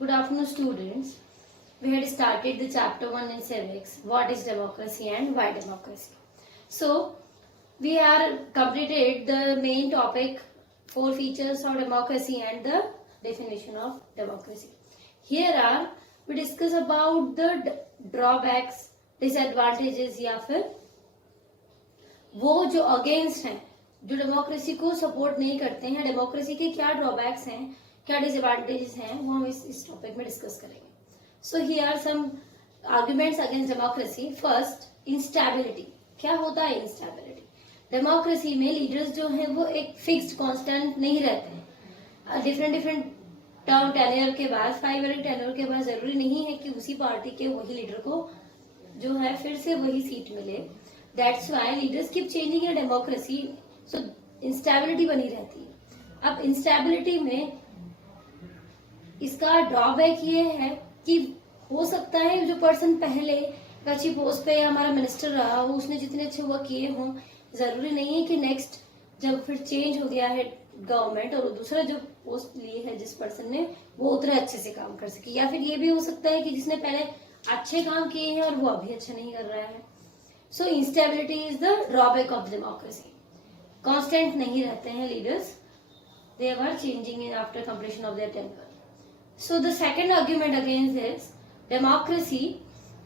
Good afternoon, students. We had started the chapter 1 in civics. What is democracy and why democracy? So, we are completed the main topic, 4 features of democracy and the definition of democracy. Here we discuss about the drawbacks, disadvantages या फिर वो जो against हैं, जो democracy को support नहीं करते हैं, डेमोक्रेसी के क्या ड्रॉबैक्स हैं, क्या डिसएडवांटेजेस हैं, वो हम इस टॉपिक में डिस्कस करेंगे. So here some arguments against democracy. First, instability. क्या होता है इंस्टेबिलिटी? डेमोक्रेसी में लीडर्स जो हैं वो एक फिक्स्ड कांस्टेंट नहीं रहते हैं. डिफरेंट टर्म टेन्योर के बाद, 5 ईयर टेन्योर के बाद जरूरी नहीं है कि उसी पार्टी के वही लीडर को जो है फिर से वही सीट मिले. That's why leaders keep changing in democracy. So instability बनी रहती है. अब इंस्टेबिलिटी में इसका ड्रॉबैक ये है कि हो सकता है जो पर्सन पहले अच्छी पोस्ट पे या हमारा मिनिस्टर रहा हो, उसने जितने अच्छे वर्क किए हों, जरूरी नहीं है कि नेक्स्ट जब फिर चेंज हो गया है गवर्नमेंट और दूसरा जो पोस्ट लिए है जिस पर्सन ने, वो उतना अच्छे से काम कर सके. या फिर ये भी हो सकता है कि जिसने पहले अच्छे काम किए हैं और वो अभी अच्छा नहीं कर रहा है. So instability is the drawback of democracy. Constant नहीं रहते हैं leaders, they are changing in after completion of their tenure. So the second argument against this democracy,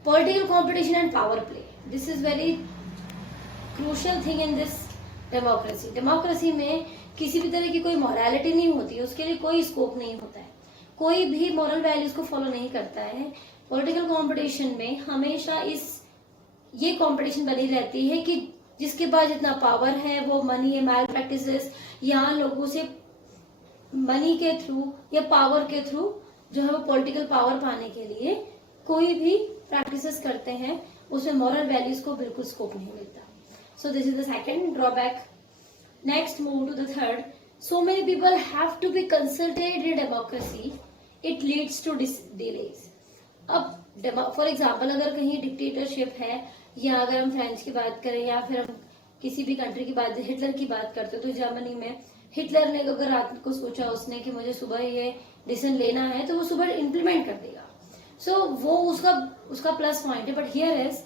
political competition and power play. This is very crucial thing in this democracy. Democracy में किसी भी तरह की कोई morality नहीं होती है, उसके लिए कोई स्कोप नहीं होता है, कोई भी moral values को फॉलो नहीं करता है. पॉलिटिकल कंपटीशन में हमेशा ये कंपटीशन बनी रहती है कि जिसके पास जितना पावर है वो मनी या मैल प्रैक्टिसेस या लोगों से मनी के थ्रू या पावर के थ्रू जो है वो पॉलिटिकल पावर पाने के लिए कोई भी प्रैक्टिसेस करते हैं, उसमें मॉरल वैल्यूज को बिल्कुल स्कोप नहीं मिलता. So this is the second drawback. Next move to the third. So many people have to be consulted in democracy, it leads to delays. अब फॉर एग्जाम्पल अगर कहीं डिक्टेटरशिप है या अगर हम फ्रेंच की बात करें या फिर हम किसी भी कंट्री की बात, हिटलर की बात करते हो, तो जर्मनी में हिटलर ने अगर रात को सोचा उसने कि मुझे सुबह ये डिसीजन लेना है तो वो सुबह इम्प्लीमेंट कर देगा. सो वो उसका प्लस पॉइंट है. बट हियर इज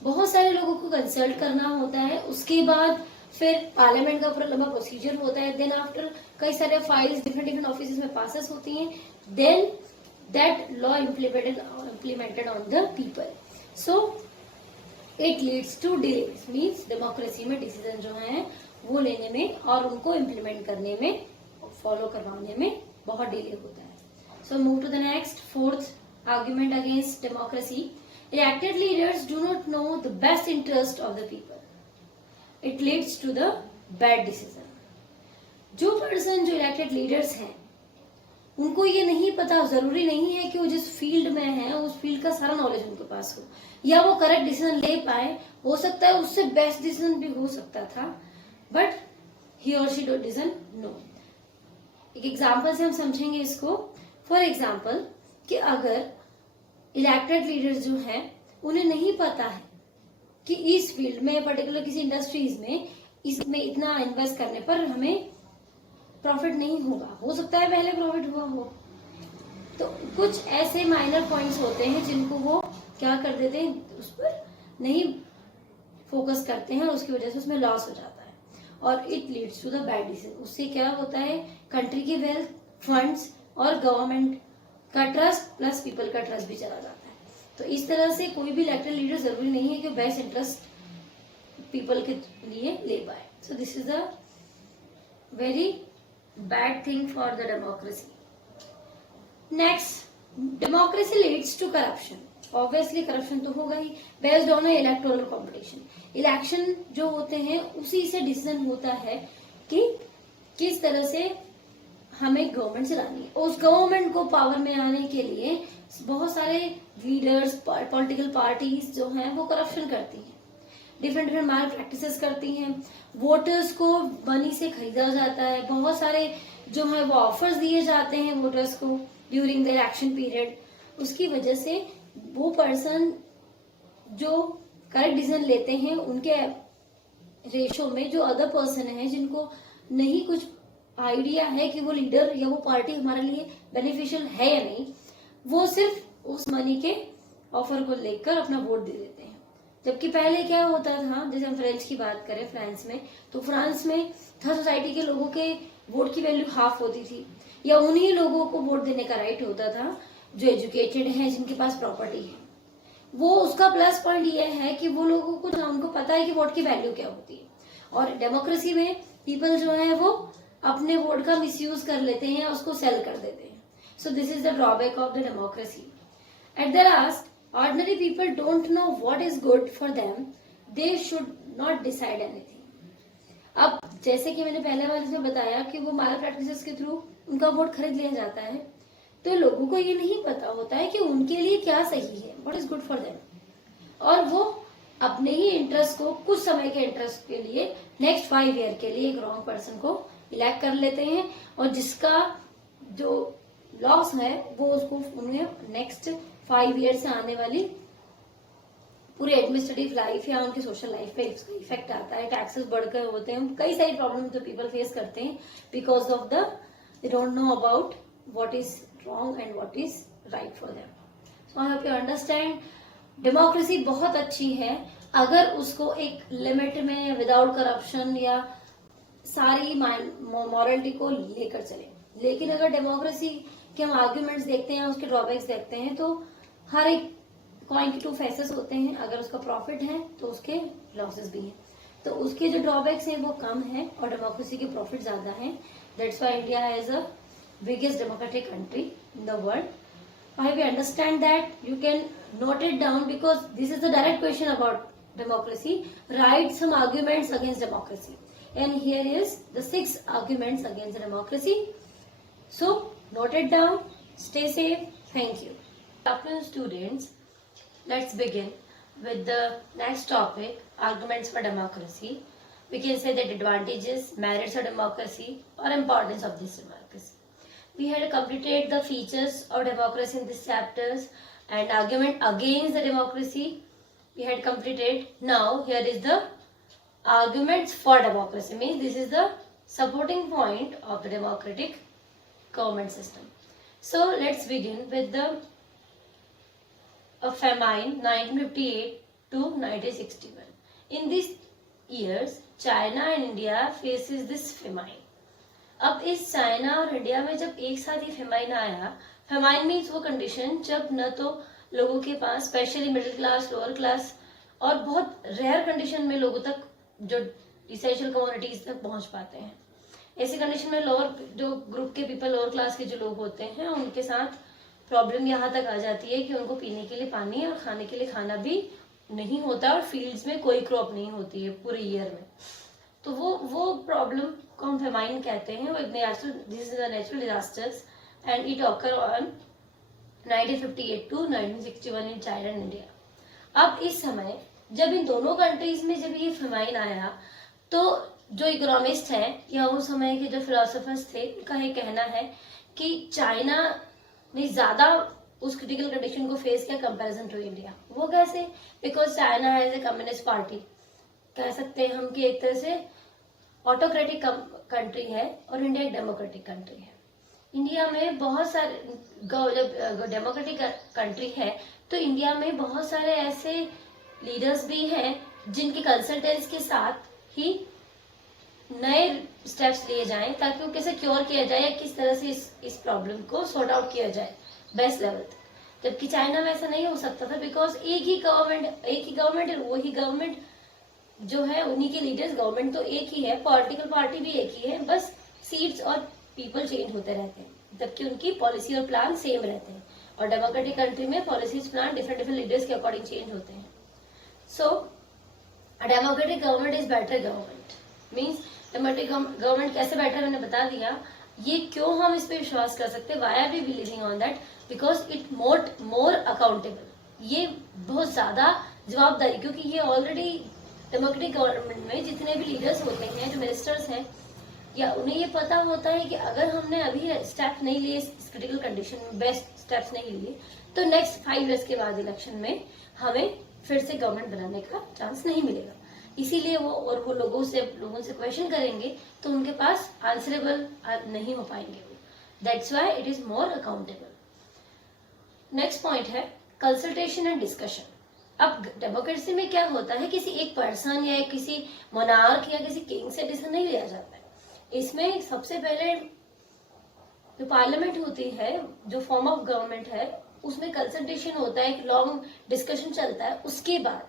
बहुत सारे लोगों को कंसल्ट करना होता है, उसके बाद फिर पार्लियामेंट का पूरा लंबा प्रोसीजर होता है, देन आफ्टर कई सारे फाइल्स डिफरेंट ऑफिस में पासेस होती हैं, then that law implemented on the people. So it leads to delays. Means democracy में डिसीजन जो है वो लेने में और उनको इम्प्लीमेंट करने में, फॉलो करवाने में बहुत डिले होता है. So move to the next, fourth argument against democracy. Elected leaders do not know the best interest of the people, it leads to the bad decision. जो पर्सन जो इलेक्टेड लीडर्स हैं उनको ये नहीं पता, जरूरी नहीं है कि वो जिस फील्ड में है उस फील्ड का सारा नॉलेज उनके पास हो या वो करेक्ट डिसीजन ले पाए. हो सकता है उससे बेस्ट डिसीजन भी हो सकता था, बट ही और शी डजंट नो. एक एग्जाम्पल से हम समझेंगे इसको. फॉर एग्जाम्पल कि अगर इलेक्टेड लीडर्स जो हैं उन्हें नहीं पता है कि इस फील्ड में पर्टिकुलर किसी इंडस्ट्रीज में इसमें इतना इन्वेस्ट करने पर हमें प्रॉफिट नहीं होगा, हो सकता है पहले प्रॉफिट हुआ हो, तो कुछ ऐसे माइनर पॉइंट्स होते हैं जिनको वो क्या कर देते हैं, उस पर नहीं फोकस करते हैं और उसकी वजह से उसमें लॉस हो जाता है और it leads to the bad decision. उससे क्या होता है, कंट्री की वेल्थ, फंड्स और गवर्नमेंट का ट्रस्ट प्लस पीपल का ट्रस्ट भी चला जाता है. तो इस तरह से कोई भी इलेक्टेड लीडर जरूरी नहीं है कि बेस्ट इंटरेस्ट पीपल के लिए ले पाए. So this is a very bad thing for the democracy. Next, democracy leads to corruption. Obviously corruption तो होगा ही, based on electoral competition. Election जो होते हैं उसी से डिसीजन होता है कि किस तरह से हमें गवर्नमेंट चलानी है. उस गवर्नमेंट को पावर में आने के लिए बहुत सारे लीडर्स, पॉलिटिकल पार्टीज जो हैं वो करप्शन करती हैं, डिफरेंट माल प्रैक्टिसेस करती हैं, वोटर्स को मनी से खरीदा जाता है, बहुत सारे जो है वो ऑफर्स दिए जाते हैं वोटर्स को ड्यूरिंग द इलेक्शन पीरियड. उसकी वजह से वो पर्सन जो करेक्ट डिसीजन लेते हैं उनके रेशो में जो अदर पर्सन है जिनको नहीं कुछ आइडिया है कि वो लीडर या वो पार्टी हमारे लिए बेनिफिशियल है या नहीं, वो सिर्फ उस मनी के ऑफर को लेकर अपना वोट दे देते हैं। जबकि पहले क्या होता था, जैसे हम फ्रांस की बात करें, फ्रांस में, तो फ्रांस में था सोसाइटी के लोगों के वोट की वैल्यू हाफ होती थी, या उन्हीं लोगों को वोट देने का राइट होता था जो एजुकेटेड है, जिनके पास प्रॉपर्टी है। वो उसका प्लस पॉइंट ये है कि वो लोगों को, उनको पता है कि वोट की वैल्यू क्या होती है। और डेमोक्रेसी में पीपल जो है वो अपने वोट का मिसयूज कर लेते हैं, उसको सेल कर देते हैं। सो this is the drawback of the democracy. At the last, ordinary people don't know what is good for them. They should not decide anything. अब जैसे कि मैंने पहले वाले में बताया कि वो माल प्रैक्टिसेस के थ्रू उनका वोट खरीद लिया जाता है, तो लोगों को ये नहीं पता होता है कि उनके लिए क्या सही है, what is good for them, और वो अपने ही इंटरेस्ट को, कुछ समय के इंटरेस्ट के लिए, नेक्स्ट 5 ईयर के लिए एक रॉन्ग पर्सन को इलेक्ट कर लेते हैं, और जिसका जो लॉस है वो उसको उन्हें नेक्स्ट 5 ईयर से आने वाली पूरे एडमिनिस्ट्रेटिव लाइफ या उनकी सोशल लाइफ पे इसका इफेक्ट आता है। टैक्सेस बढ़कर होते हैं, कई सारी प्रॉब्लम तो पीपल फेस करते हैं because of the they don't know about what is wrong and what is right for them. So I hope you understand, democracy बहुत अच्छी है अगर उसको एक लिमिट में, विदाउट करप्शन या सारी मॉरलिटी को लेकर चले। लेकिन अगर डेमोक्रेसी के हम आर्ग्यूमेंट्स देखते हैं, उसके ड्रॉबैक्स देखते हैं, तो हर एक कॉइन के 2 फेसेस होते हैं। अगर उसका प्रॉफिट है तो उसके लॉसेस भी हैं, तो उसके जो ड्रॉबैक्स हैं वो कम है और डेमोक्रेसी के प्रॉफिट ज्यादा हैं। That's why India is the biggest democratic country in the world. I we understand that, you can note it down because this is the direct question about democracy. Right some arguments against democracy, and here is the 6 arguments against democracy. So note it down. Stay safe. Thank you. Good afternoon, students. Let's begin with the next topic, arguments for democracy. We can say that advantages, merits of democracy, or importance of this democracy. We had completed the features of democracy in these chapters, and argument against the democracy we had completed. Now here is the arguments for democracy. Means this is the supporting point of the democratic government system. So let's begin with the famine 1958 to 1961. In these years, China and India faces this famine. अब इस China और India में जब एक साथ ये famine आया, famine means वो कंडीशन जब न तो लोगों के पास, specially middle class, lower class, और बहुत रेयर कंडीशन में लोगों तक जो इसेंशियल कमोडिटीज तक पहुंच पाते हैं। ऐसी कंडीशन में लोअर जो ग्रुप के पीपल, लोअर क्लास के जो लोग होते हैं, उनके साथ प्रॉब्लम यहाँ तक आ जाती है कि उनको पीने के लिए पानी और खाने के लिए खाना भी नहीं होता, और फील्ड्स में कोई क्रॉप नहीं होती है पूरे ईयर में। तो वो प्रॉब्लम को हम फेमाइन कहते हैं। वो this is the natural disasters and it occur on 1958 to 1961 in China and India. अब इस समय जब इन दोनों कंट्रीज में जब ये फेमाइन आया, तो जो इकोनॉमिस्ट है या उस समय के जो फिलोसोफर्स थे, उनका ये कहना है कि चाइना ने ज्यादा उस क्रिटिकल कंडीशन को फेस किया कंपैरिजन टू इंडिया। वो कैसे? Because China has a communist party, कह सकते हैं हम कि एक तरह से ऑटोक्रेटिक कंट्री है, और इंडिया एक डेमोक्रेटिक कंट्री है। इंडिया में बहुत सारे, जब डेमोक्रेटिक कंट्री है तो इंडिया में बहुत सारे ऐसे लीडर्स भी हैं जिनके कंसल्टेंस के साथ ही नए स्टेप्स लिए जाएं ताकि वो कैसे क्योर किया जाए या किस तरह से इस प्रॉब्लम को सॉर्ट आउट किया जाए बेस्ट लेवल तक। जबकि चाइना में ऐसा नहीं हो सकता था, बिकॉज एक ही गवर्नमेंट है, वही गवर्नमेंट जो है, उन्हीं के लीडर्स, गवर्नमेंट तो एक ही है, पॉलिटिकल पार्टी भी एक ही है, बस सीट्स और पीपल चेंज होते रहते हैं, जबकि उनकी पॉलिसी और प्लान सेम रहते हैं। और डेमोक्रेटिक कंट्री में पॉलिसीज प्लान डिफरेंट लीडर्स के अकॉर्डिंग चेंज होते हैं। So democratic government is better government. Means democratic government कैसे बेटर, मैंने बता दिया। ये क्यों हम इस पे विश्वास कर सकते हैं, why are we believing on that, because it more accountable. ये बहुत ज्यादा जवाबदारी, क्योंकि ये ऑलरेडी डेमोक्रेटिक गवर्नमेंट में जितने भी लीडर्स होते हैं, जो मिनिस्टर्स हैं, या उन्हें ये पता होता है कि अगर हमने अभी स्टेप नहीं लिए इस क्रिटिकल कंडीशन में, बेस्ट स्टेप्स नहीं लिए, तो नेक्स्ट 5 ईयर्स के बाद इलेक्शन में हमें फिर से गवर्नमेंट बनाने का चांस नहीं मिलेगा। इसीलिए वो लोगों से क्वेश्चन करेंगे तो उनके पास आंसरेबल नहीं हो पाएंगे वो। That's why it is more accountable. Next point है कंसल्टेशन एंड डिस्कशन। अब डेमोक्रेसी में क्या होता है, किसी एक पर्सन या किसी मोनार्क या किसी किंग से डिसीजन नहीं लिया जाता है। इसमें सबसे पहले जो पार्लियामेंट होती है, जो फॉर्म ऑफ गवर्नमेंट है, उसमें कंसल्टेशन होता है, एक लॉन्ग डिस्कशन चलता है, उसके बाद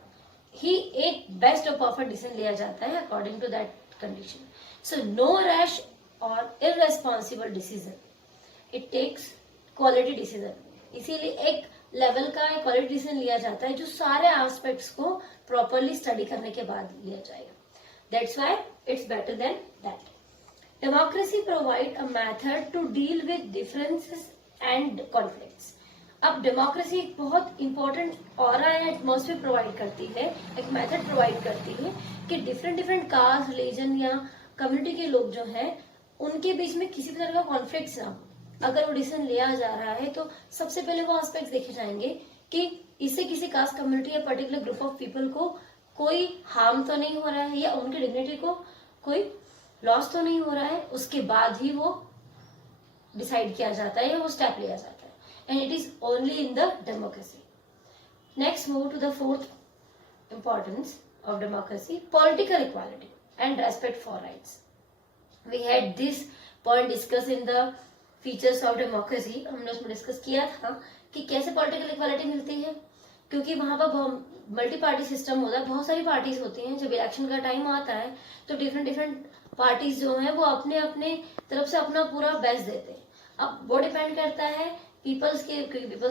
ही एक बेस्ट और परफेक्ट डिसीजन लिया जाता है according to that condition. So no rash और irresponsible decision, it takes quality decision. इसीलिए एक लेवल का क्वालिटी डिसीजन लिया जाता है जो सारे एस्पेक्ट्स को प्रॉपरली स्टडी करने के बाद लिया जाएगा। That's why it's better than that. Democracy provide a method to deal with differences and conflicts. अब डेमोक्रेसी एक बहुत इंपॉर्टेंट ऑरा या एटमॉस्फेयर प्रोवाइड करती है, एक मेथड प्रोवाइड करती है कि डिफरेंट कास्ट, रिलीजन या कम्युनिटी के लोग जो हैं उनके बीच में किसी भी तरह का कॉन्फ्लिक्ट ना हो। अगर वो डिसीजन लिया जा रहा है तो सबसे पहले वो एस्पेक्ट्स देखे जाएंगे कि इससे किसी कास्ट, कम्युनिटी या पर्टिकुलर ग्रुप ऑफ पीपल को कोई हार्म तो नहीं हो रहा है या उनकी डिग्निटी को कोई लॉस तो नहीं हो रहा है। उसके बाद ही वो डिसाइड किया जाता है या वो स्टेप लिया जाता है, and it is only in the democracy. Next move to the fourth importance of democracy, political equality and respect for rights. We had this point discuss in the features of democracy. हमने उसमें discuss किया था कि कैसे political equality मिलती है, क्योंकि वहां पर मल्टी पार्टी सिस्टम होता है, बहुत सारी पार्टीज होती हैं। जब इलेक्शन का टाइम आता है तो डिफरेंट पार्टीज जो हैं वो अपने अपने तरफ से अपना पूरा बेस्ट देते हैं। अब वो डिपेंड करता है पीपल्स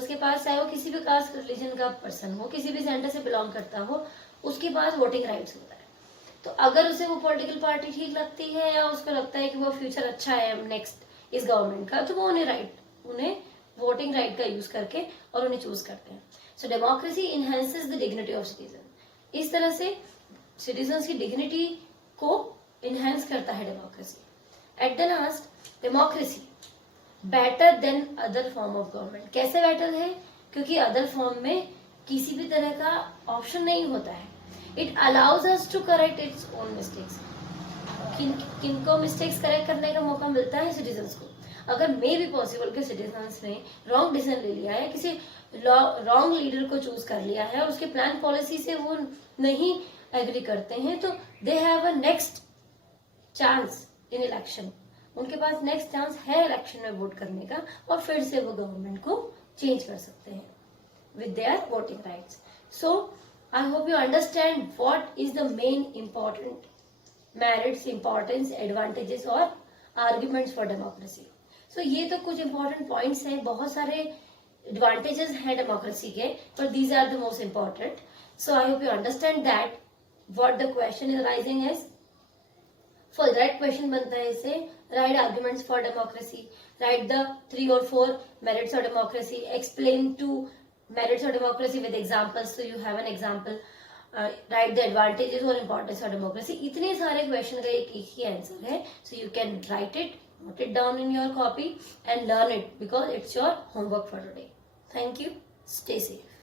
के पास, चाहे वो किसी भी कास्ट रिलीजन का पर्सन हो, किसी भी सेंटर से बिलोंग करता हो, उसके पास वोटिंग राइट्स होता है। तो अगर उसे वो पॉलिटिकल पार्टी ठीक लगती है या उसको लगता है कि वो फ्यूचर अच्छा है नेक्स्ट इस गवर्नमेंट का, तो वो उन्हें वोटिंग राइट का यूज करके और उन्हें चूज करते हैं। So democracy enhances the dignity of citizen. इस तरह से सिटीजन की डिग्निटी को इनहेंस करता है democracy. At the last, democracy better than other form of government. कैसे बेटर है? क्योंकि अदर फॉर्म में किसी भी तरह का ऑप्शन नहीं होता है। It allows us to correct its own mistakes. किनको मिस्टेक्स करेक्ट करने का मौका मिलता है? सिटीजन्स को। अगर मे भी पॉसिबल कि सिटीजन्स ने रॉन्ग डिसीजन ले लिया है, किसी रॉन्ग लीडर को चूज कर लिया है और उसके प्लान पॉलिसी से वो नहीं एग्री करते हैं, तो they have a next chance in election. उनके पास नेक्स्ट चांस है इलेक्शन में वोट करने का और फिर से वो गवर्नमेंट को चेंज कर सकते हैं with their voting rights. So I hope you understand what is the main important merits, importance, advantages और आर्ग्यूमेंट्स फॉर डेमोक्रेसी। सो ये तो कुछ इंपॉर्टेंट पॉइंट्स हैं। बहुत सारे एडवांटेजेस हैं डेमोक्रेसी के, पर these are the most important. So I hope you understand that what the question is rising is. For that question बनता है इसे write arguments for democracy, write the 3 or 4 merits of democracy, explain 2 merits of democracy with examples, so you have an example, write the advantages or importance of democracy. इतने सारे question का एक ही answer है, so you can write it, note it down in your copy and learn it because it's your homework for today. Thank you. Stay safe.